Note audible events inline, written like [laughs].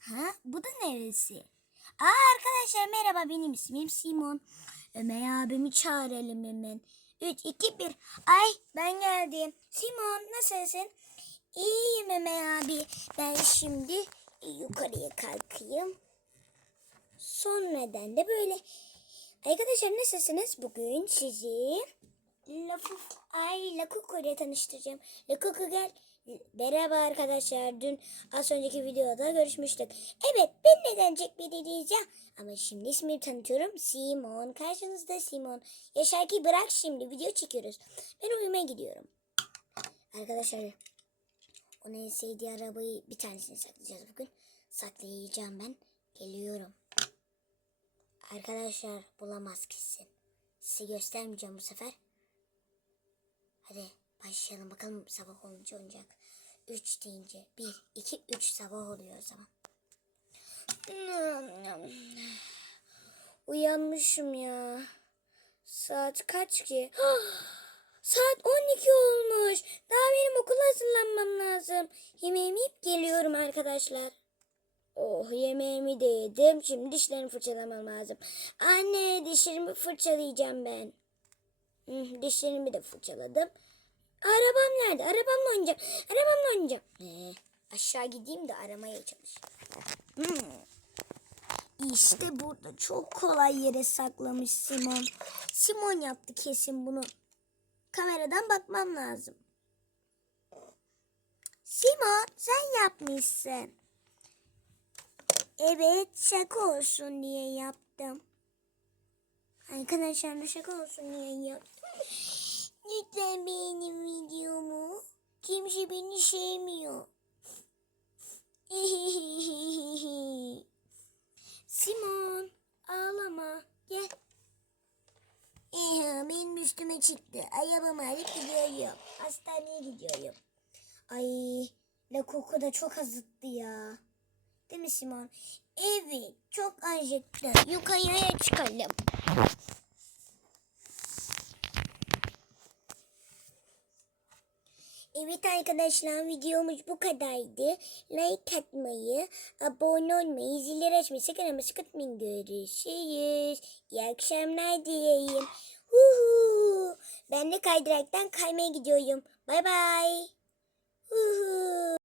ha bu da neresi? Aa arkadaşlar merhaba benim ismim Simon. Ömer abimi çağıralım hemen. 3, 2, 1. Ay ben geldim. Simon nasılsın? İyiyim Ömer abi. Ben şimdi yukarıya kalkayım. Sonradan da böyle. Arkadaşlar nasılsınız? Bugün sizi Lafuf ay Lakuku ile tanıştıracağım. Lakuku gel. Merhaba arkadaşlar. Dün az önceki videoda görüşmüştük. Evet ben neden Jack biri diyeceğim. Ama şimdi ismimi tanıtıyorum. Simon. Karşınızda Simon. Yaşar ki bırak şimdi video çekiyoruz. Ben uyumaya gidiyorum. Arkadaşlar onun en arabayı bir tanesini saklayacağız bugün. Saklayacağım ben. Geliyorum. Arkadaşlar bulamaz kesin. Size göstermeyeceğim bu sefer. Hadi başlayalım bakalım sabah olunca olacak. 3 deyince 1, 2, 3 sabah oluyor o zaman. Uyanmışım ya. Saat kaç ki? Saat 12 olmuş. Daha benim okula hazırlanmam lazım. Yemeğimi yiyip geliyorum arkadaşlar. Oh yemeğimi de yedim. Şimdi dişlerimi fırçalamam lazım. Anne dişlerimi fırçalayacağım ben. Dişlerimi de fırçaladım. Arabam nerede? Arabamla oynayacağım. Arabamla oynayacağım. Ee, aşağı gideyim de aramaya çalışayım. Hmm. İşte burada çok kolay yere saklamış Simon. Simon yaptı kesin bunu. Kameradan bakmam lazım. Simon sen yapmışsın. Evet şaka olsun diye yaptım. Arkadaşlar şaka olsun diye yaptım. Lütfen beğenin videomu. Kimse beni sevmiyor. [laughs] Simon ağlama gel. Ee, benim üstüme çıktı. Ayağımı alıp gidiyorum. Hastaneye gidiyorum. Ay la koku da çok azıttı ya. Değil mi Simon? Evet çok acıktı. Yukarıya çıkalım. Evet arkadaşlar videomuz bu kadardı. Like atmayı, abone olmayı, zilleri açmayı sakın ama sıkıntmayın. Görüşürüz. İyi akşamlar diyeyim. Huhu. Ben de kaydıraktan kaymaya gidiyorum. Bay bay. Huhu.